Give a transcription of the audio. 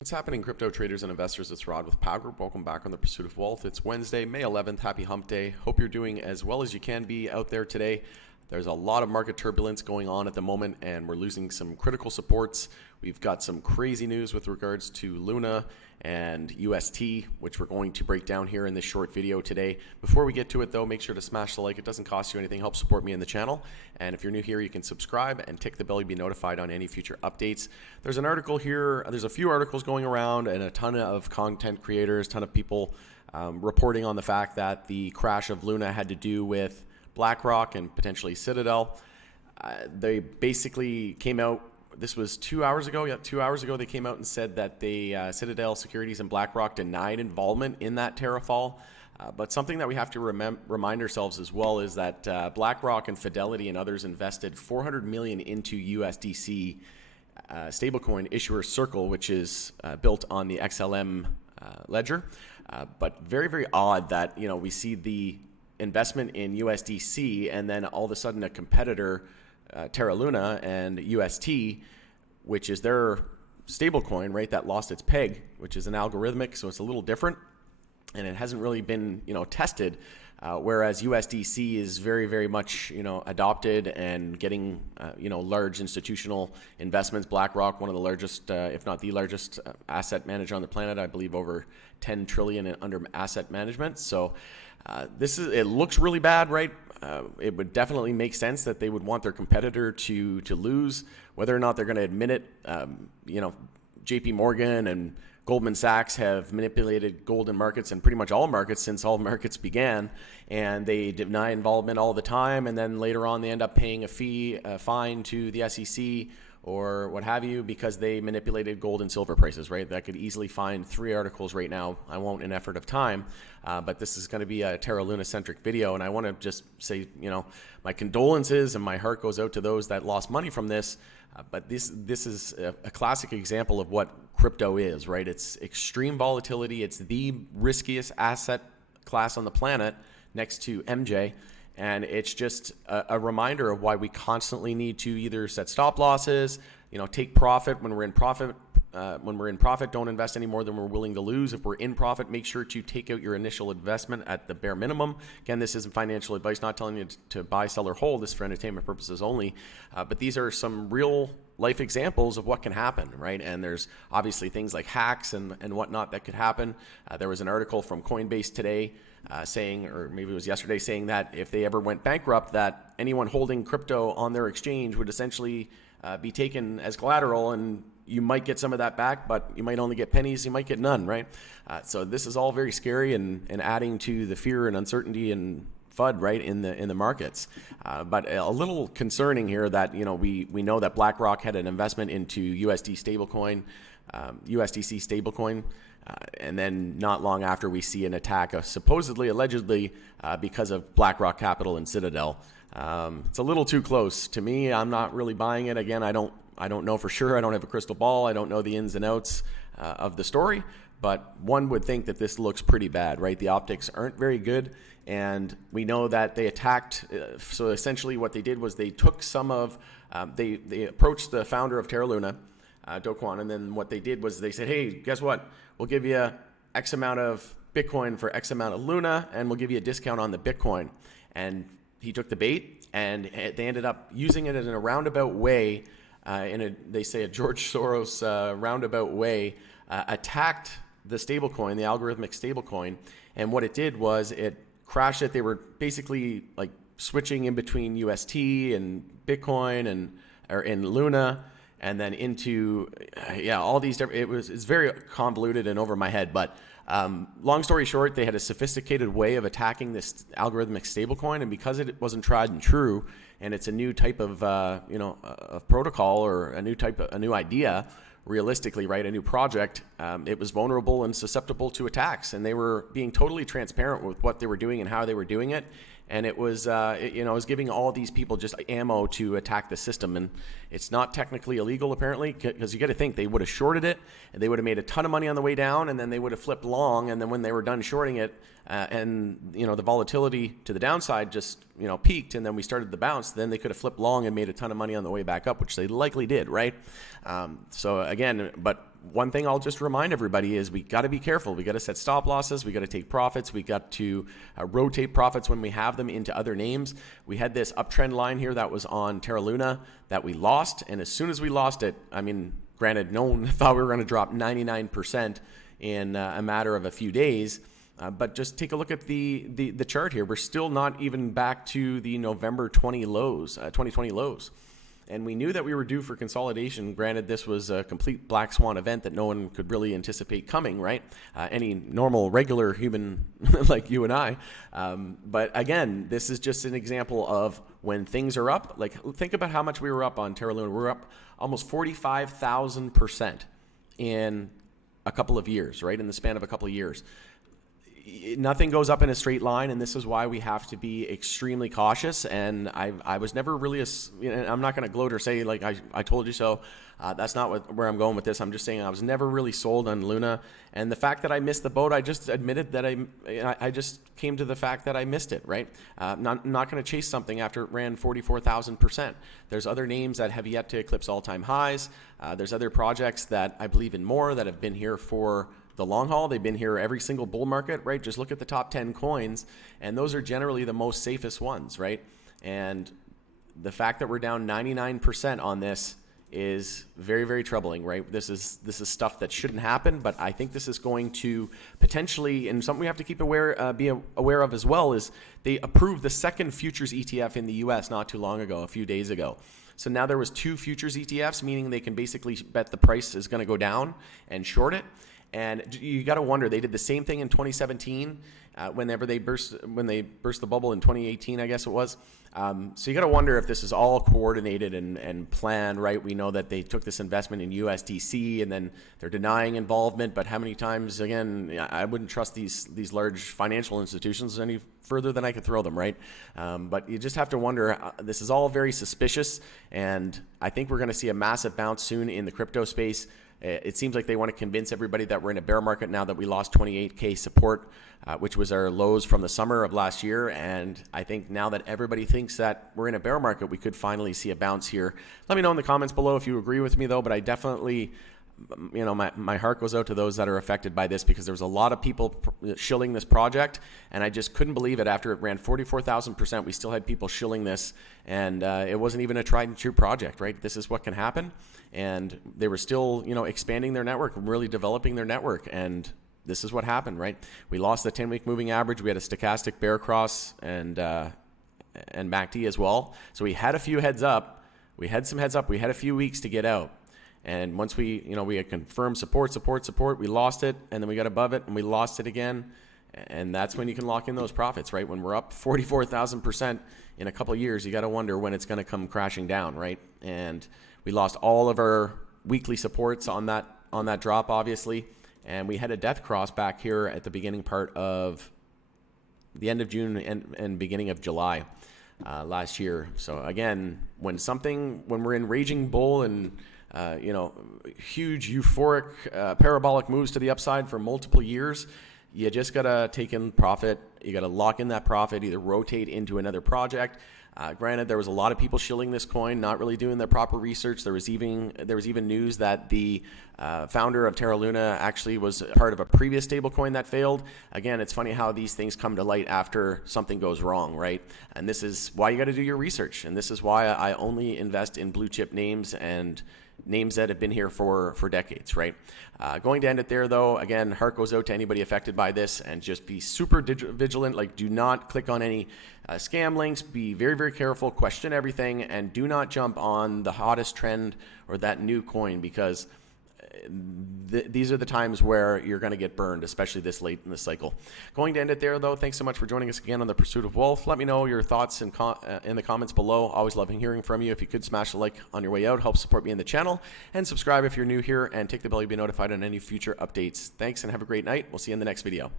What's happening, crypto traders and investors? It's Rod with Power Group. Welcome back on the Pursuit of Wealth. It's Wednesday, May 11th. Happy hump day. Hope you're doing as well as you can be out there today. There's a lot of market turbulence going on at the moment, and we're losing some critical supports. We've got some crazy news with regards to Luna and UST, which we're going to break down here in this short video today. Before we get to it, though, make sure to smash the like. It doesn't cost you anything. Help support me in the channel. And if you're new here, you can subscribe and tick the bell to be notified on any future updates. There's an article here. There's a few articles going around and a ton of content creators, ton of people reporting on the fact that the crash of Luna had to do with BlackRock and potentially Citadel. They basically came out, this was 2 hours ago. Yeah, 2 hours ago, they came out and said that they, Citadel Securities and BlackRock denied involvement in that Terra fall. But something that we have to remind ourselves as well is that BlackRock and Fidelity and others invested $400 million into USDC stablecoin issuer Circle, which is built on the XLM ledger. But very, very odd that, we see the investment in USDC and then all of a sudden a competitor, Terra Luna and UST, which is their stablecoin, right, that lost its peg, which is an algorithmic, so it's a little different, and it hasn't really been tested. Whereas USDC is very, very much adopted and getting large institutional investments. BlackRock, one of the largest, if not the largest, asset manager on the planet, I believe over 10 trillion under asset management. So it looks really bad, right? It would definitely make sense that they would want their competitor to lose. Whether or not they're going to admit it, JP Morgan and Goldman Sachs have manipulated gold in markets and pretty much all markets since all markets began, and they deny involvement all the time, and then later on they end up paying a fine to the SEC or what have you because they manipulated gold and silver prices, right? That could easily find 3 articles right now. I won't in effort of time, but this is going to be a Terra Luna centric video, and I want to just say, my condolences and my heart goes out to those that lost money from this. But this is a classic example of what crypto is, right? It's extreme volatility. It's the riskiest asset class on the planet next to MJ. And it's just a reminder of why we constantly need to either set stop losses, take profit when we're in profit. Don't invest any more than we're willing to lose. If we're in profit, make sure to take out your initial investment at the bare minimum. Again, this isn't financial advice, not telling you to buy, sell, or hold. This is for entertainment purposes only. But these are some real life examples of what can happen, right? And there's obviously things like hacks and whatnot that could happen. There was an article from Coinbase today saying, or maybe it was yesterday, saying that if they ever went bankrupt, that anyone holding crypto on their exchange would essentially be taken as collateral, and you might get some of that back, but you might only get pennies, you might get none, right? So this is all very scary and adding to the fear and uncertainty and FUD, right, in the markets. But a little concerning here that, we know that BlackRock had an investment into USDC stablecoin, and then not long after we see an attack, supposedly, allegedly, because of BlackRock Capital and Citadel. It's a little too close to me. I'm not really buying it. Again, I don't know for sure. I don't have a crystal ball. I don't know the ins and outs of the story, but one would think that this looks pretty bad, right? The optics aren't very good, and we know that they attacked. So essentially what they did was they took some of, they approached the founder of Terra Luna, Do Kwon, and then what they did was they said, hey, guess what? We'll give you X amount of Bitcoin for X amount of Luna, and we'll give you a discount on the Bitcoin. And he took the bait, and they ended up using it in a roundabout way, they say a George Soros roundabout way, attacked the stablecoin, the algorithmic stablecoin, and what it did was it crashed it. They were basically like switching in between UST and Bitcoin or in Luna, and then into all these different. It's very convoluted and over my head, but long story short, they had a sophisticated way of attacking this algorithmic stablecoin, and because it wasn't tried and true, and it's a new type of a protocol or a new idea, realistically, right, a new project, it was vulnerable and susceptible to attacks, and they were being totally transparent with what they were doing and how they were doing it. And it was, it was giving all these people just ammo to attack the system. And it's not technically illegal, apparently, because you got to think they would have shorted it, and they would have made a ton of money on the way down, and then they would have flipped long. And then when they were done shorting it, and the volatility to the downside just peaked, and then we started the bounce, then they could have flipped long and made a ton of money on the way back up, which they likely did, right? So again, but one thing I'll just remind everybody is we got to be careful. We got to set stop losses. We got to take profits. We got to rotate profits when we have them into other names. We had this uptrend line here that was on Terra Luna that we lost. And as soon as we lost it, I mean, granted, no one thought we were going to drop 99% in a matter of a few days. But just take a look at the chart here. We're still not even back to the November 2020 lows. And we knew that we were due for consolidation. Granted, this was a complete black swan event that no one could really anticipate coming, right? Any normal, regular human like you and I. But again, this is just an example of when things are up. Like, think about how much we were up on Terra Luna. We're up almost 45,000% in a couple of years, right? In the span of a couple of years. Nothing goes up in a straight line, and this is why we have to be extremely cautious. And I was never really I'm not going to gloat or say like I told you so. That's not where I'm going with this. I'm just saying I was never really sold on Luna, and the fact that I missed the boat, I just admitted that I just came to the fact that I missed it. Right? Not going to chase something after it ran 44,000%. There's other names that have yet to eclipse all-time highs. There's other projects that I believe in more that have been here for the long haul. They've been here every single bull market, right? Just look at the top 10 coins, and those are generally the most safest ones, right? And the fact that we're down 99% on this is very, very troubling, right? This is stuff that shouldn't happen, but I think this is going to potentially, and something we have to keep be aware of as well, is they approved the second futures ETF in the US not too long ago, a few days ago. So now there was 2 futures ETFs, meaning they can basically bet the price is going to go down and short it. And you got to wonder, they did the same thing in 2017 whenever they burst the bubble in 2018, I guess it was. So you got to wonder if this is all coordinated and planned, right? We know that they took this investment in USDC and then they're denying involvement, but how many times, again, I wouldn't trust these large financial institutions any further than I could throw them, right? But you just have to wonder, this is all very suspicious, and I think we're going to see a massive bounce soon in the crypto space. It seems like they want to convince everybody that we're in a bear market now that we lost 28K support, which was our lows from the summer of last year. And I think now that everybody thinks that we're in a bear market, we could finally see a bounce here. Let me know in the comments below if you agree with me, though. But I definitely, my heart goes out to those that are affected by this, because there was a lot of people shilling this project, and I just couldn't believe it. After it ran 44,000%, we still had people shilling this, and it wasn't even a tried and true project, right? This is what can happen. And they were still, expanding their network, really developing their network. And this is what happened, right? We lost the 10-week moving average. We had a stochastic bear cross and MACD as well. So we had a few heads up. We had some heads up. We had a few weeks to get out. And once we had confirmed support, we lost it. And then we got above it and we lost it again. And that's when you can lock in those profits, right? When we're up 44,000% in a couple of years, you got to wonder when it's going to come crashing down, right? And we lost all of our weekly supports on that drop, obviously, and we had a death cross back here at the beginning part of the end of June and beginning of July last year. So again, when we're in raging bull and huge euphoric parabolic moves to the upside for multiple years, you just gotta take in profit. You gotta lock in that profit, either rotate into another project. Granted, there was a lot of people shilling this coin, not really doing their proper research. There was even news that the founder of Terra Luna actually was part of a previous stablecoin that failed. Again, it's funny how these things come to light after something goes wrong, right? And this is why you got to do your research. And this is why I only invest in blue chip names and names that have been here for decades, right? Going to end it there, though. Again, heart goes out to anybody affected by this, and just be super vigilant. Like, do not click on any scam links. Be very, very careful. Question everything, and do not jump on the hottest trend or that new coin, because these are the times where you're going to get burned, especially this late in the cycle. Going to end it there, though. Thanks so much for joining us again on The Pursuit of Wealth. Let me know your thoughts in the comments below. Always loving hearing from you. If you could smash the like on your way out, help support me in the channel, and subscribe if you're new here, and tick the bell to be notified on any future updates. Thanks, and have a great night. We'll see you in the next video.